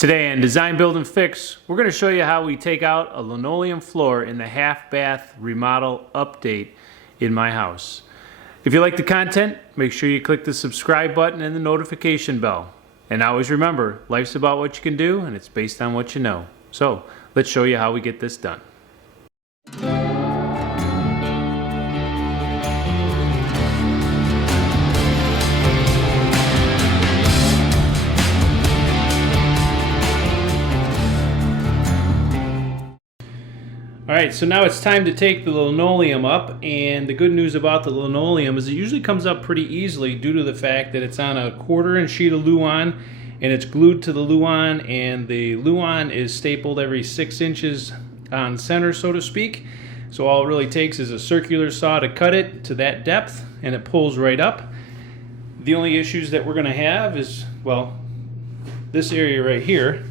Today on Design, Build, and Fix, we're going to show you how we take out a linoleum floor in the half bath remodel update in my house. If you like the content, make sure you click the subscribe button and the notification bell. And always remember, life's about what you can do and it's based on what you know. So let's show you how we get this done. Alright, so now it's time to take the linoleum up, and the good news about the linoleum is it usually comes up pretty easily due to the fact that it's on a 1/4-inch sheet of Luan and it's glued to the Luan, and the Luan is stapled every 6 inches on center, so to speak. So all it really takes is a circular saw to cut it to that depth and it pulls right up. The only issues that we're going to have is, well, this area right here.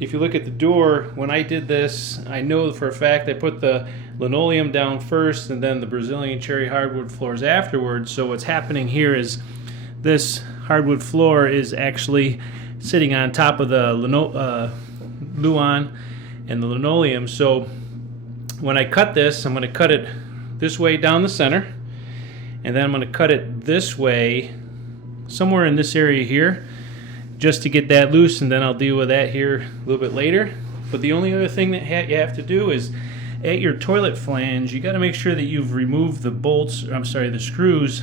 If you look at the door, when I did this, I know for a fact I put the linoleum down first and then the Brazilian cherry hardwood floors afterwards. So what's happening here is this hardwood floor is actually sitting on top of the Luan and the linoleum. So when I cut this, I'm going to cut it this way down the center, and then I'm going to cut it this way, somewhere in this area here, just to get that loose, and then I'll deal with that here a little bit later. But the only other thing that you have to do is at your toilet flange, you got to make sure that you've removed the bolts, the screws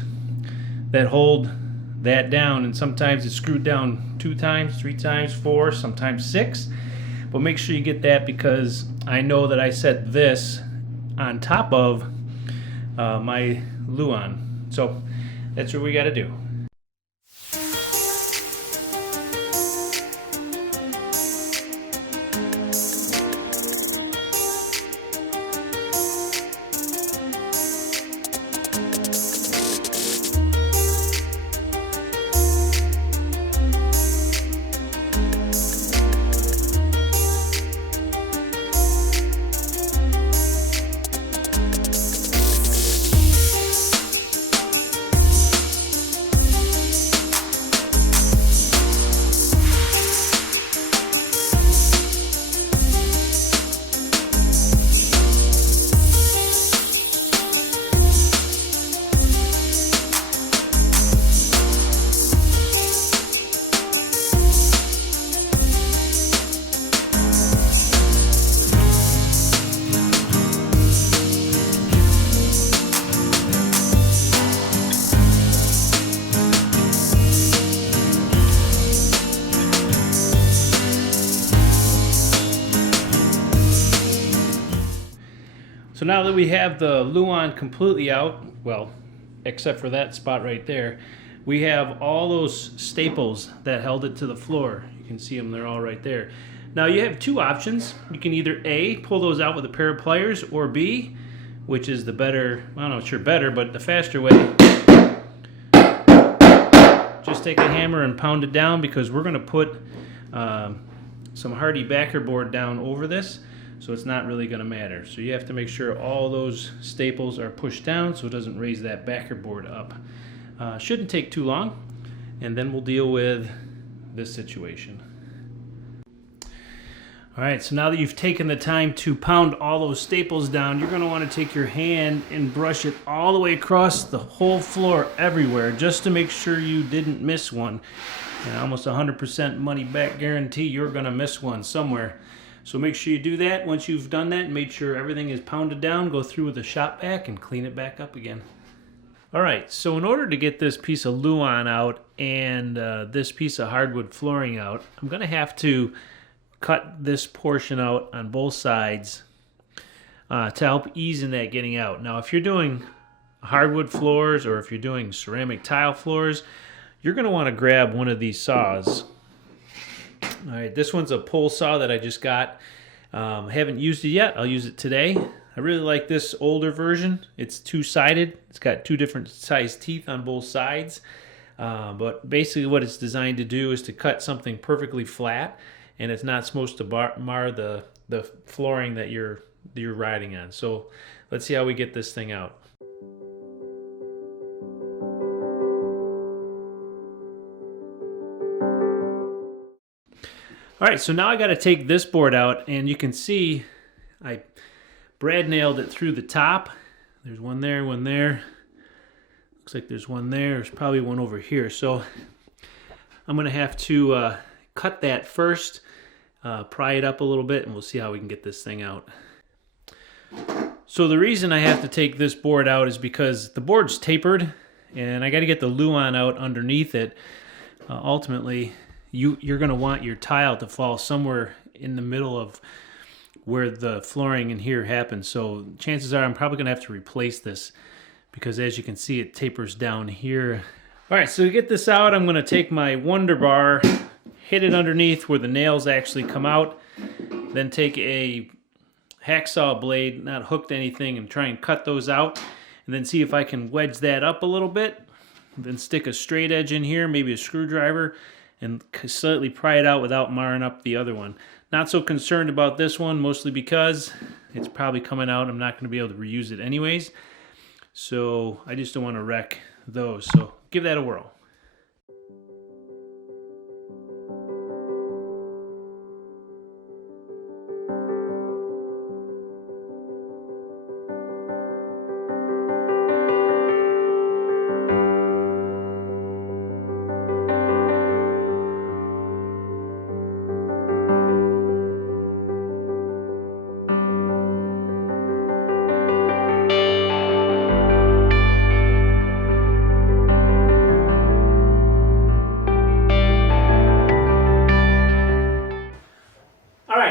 that hold that down. And sometimes it's screwed down 2 times, 3 times, 4, sometimes 6. But make sure you get that, because I know that I set this on top of my Luan. So that's what we got to do. So now that we have the Luan completely out, well, except for that spot right there, we have all those staples that held it to the floor. You can see them, they're all right there. Now you have 2 options. You can either A, pull those out with a pair of pliers, or B, which is the better, I'm not sure better, but the faster way, just take a hammer and pound it down, because we're going to put some Hardiebacker board down over this. So it's not really going to matter. So you have to make sure all those staples are pushed down so it doesn't raise that backer board up. Shouldn't take too long, and then we'll deal with this situation. Alright, so now that you've taken the time to pound all those staples down, you're going to want to take your hand and brush it all the way across the whole floor everywhere, just to make sure you didn't miss one. And almost 100% money back guarantee you're going to miss one somewhere. So make sure you do that. Once you've done that and made sure everything is pounded down, go through with a shop vac and clean it back up again. Alright, so in order to get this piece of Luan out and this piece of hardwood flooring out, I'm going to have to cut this portion out on both sides to help ease in that getting out. Now if you're doing hardwood floors, or if you're doing ceramic tile floors, you're going to want to grab one of these saws. Alright, this one's a pull saw that I just got. I haven't used it yet. I'll use it today. I really like this older version. It's 2-sided. It's got 2 different size teeth on both sides. But basically what it's designed to do is to cut something perfectly flat, and it's not supposed to mar the flooring that you're riding on. So let's see how we get this thing out. All right, so now I got to take this board out, and you can see I brad nailed it through the top. There's one there, one there. Looks like there's one there. There's probably one over here. So I'm going to have to cut that first, pry it up a little bit, and we'll see how we can get this thing out. So the reason I have to take this board out is because the board's tapered, and I got to get the luan out underneath it. Ultimately, you're going to want your tile to fall somewhere in the middle of where the flooring in here happens. So chances are I'm probably going to have to replace this because, as you can see, it tapers down here. All right, so to get this out, I'm going to take my Wonder Bar, hit it underneath where the nails actually come out, then take a hacksaw blade, not hooked to anything, and try and cut those out, and then see if I can wedge that up a little bit, then stick a straight edge in here, maybe a screwdriver, and slightly pry it out without marring up the other one. Not so concerned about this one, mostly because it's probably coming out. I'm not going to be able to reuse it anyways, so I just don't want to wreck those. So give that a whirl.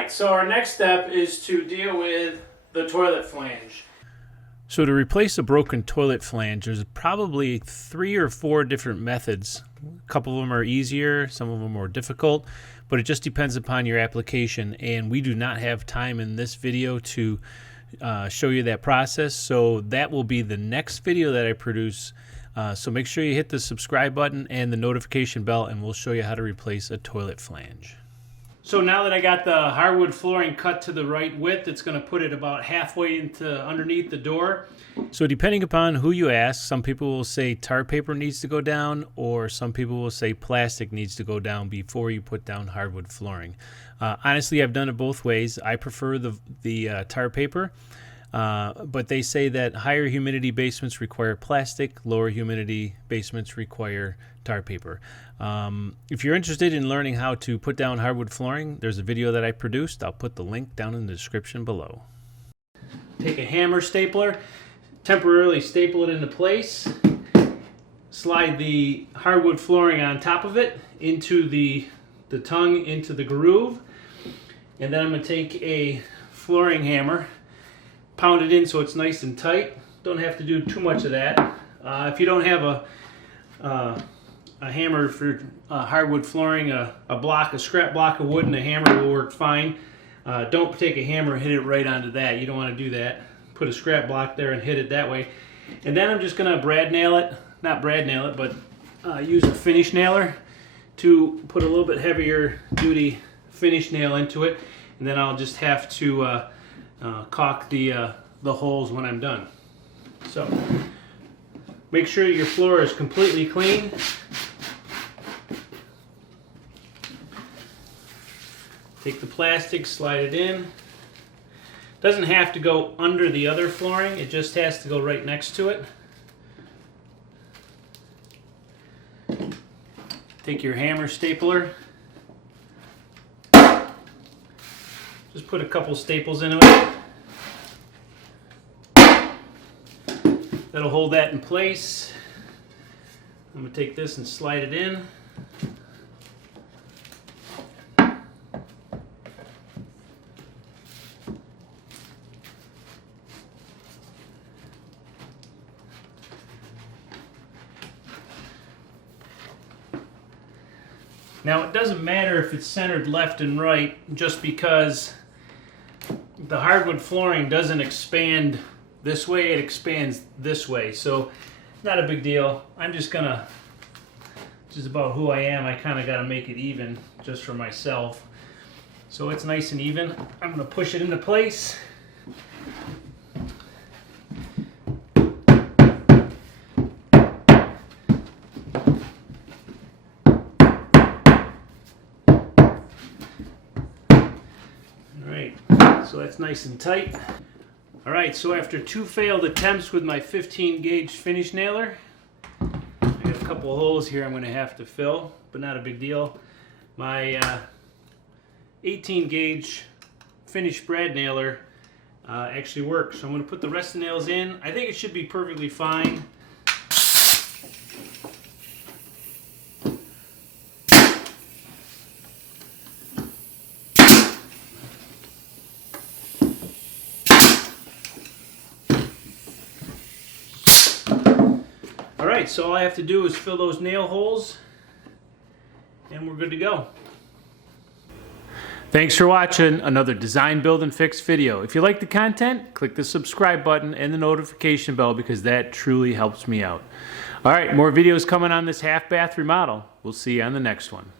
So our next step is to deal with the toilet flange. So to replace a broken toilet flange, there's probably 3 or 4 different methods. A couple of them are easier, some of them are more difficult, but it just depends upon your application, and we do not have time in this video to show you that process, so that will be the next video that I produce. So make sure you hit the subscribe button and the notification bell, and we'll show you how to replace a toilet flange. So now that I got the hardwood flooring cut to the right width, it's going to put it about halfway into underneath the door. So depending upon who you ask, some people will say tar paper needs to go down, or some people will say plastic needs to go down before you put down hardwood flooring. Honestly, I've done it both ways. I prefer the tar paper, but they say that higher humidity basements require plastic, lower humidity basements require tar paper. If you're interested in learning how to put down hardwood flooring, there's a video that I produced. I'll put the link down in the description below. Take a hammer stapler, temporarily staple it into place, slide the hardwood flooring on top of it into the tongue into the groove, and then I'm going to take a flooring hammer, pound it in so it's nice and tight. Don't have to do too much of that. If you don't have a hammer for hardwood flooring, a scrap block of wood and a hammer will work fine. Don't take a hammer and hit it right onto that. You don't want to do that. Put a scrap block there and hit it that way. And then I'm just going to brad nail it. Not brad nail it, but use a finish nailer to put a little bit heavier duty finish nail into it. And then I'll just have to caulk the holes when I'm done. So make sure your floor is completely clean. Take the plastic, slide it in. Doesn't have to go under the other flooring, it just has to go right next to it. Take your hammer stapler. Just put a couple staples into it. That'll hold that in place. I'm going to take this and slide it in. Now it doesn't matter if it's centered left and right, just because the hardwood flooring doesn't expand this way, it expands this way. So not a big deal. I'm just gonna, just about who I am, I kind of got to make it even just for myself. So it's nice and even. I'm gonna push it into place. So that's nice and tight. All right, so after 2 failed attempts with my 15 gauge finish nailer, I got a couple of holes here I'm going to have to fill, but not a big deal. My 18 gauge finish brad nailer actually works. So I'm going to put the rest of the nails in. I think it should be perfectly fine. Alright, so all I have to do is fill those nail holes and we're good to go. Thanks for watching another Design, Build, and Fix video. If you like the content, click the subscribe button and the notification bell because that truly helps me out. Alright, more videos coming on this half bath remodel. We'll see you on the next one.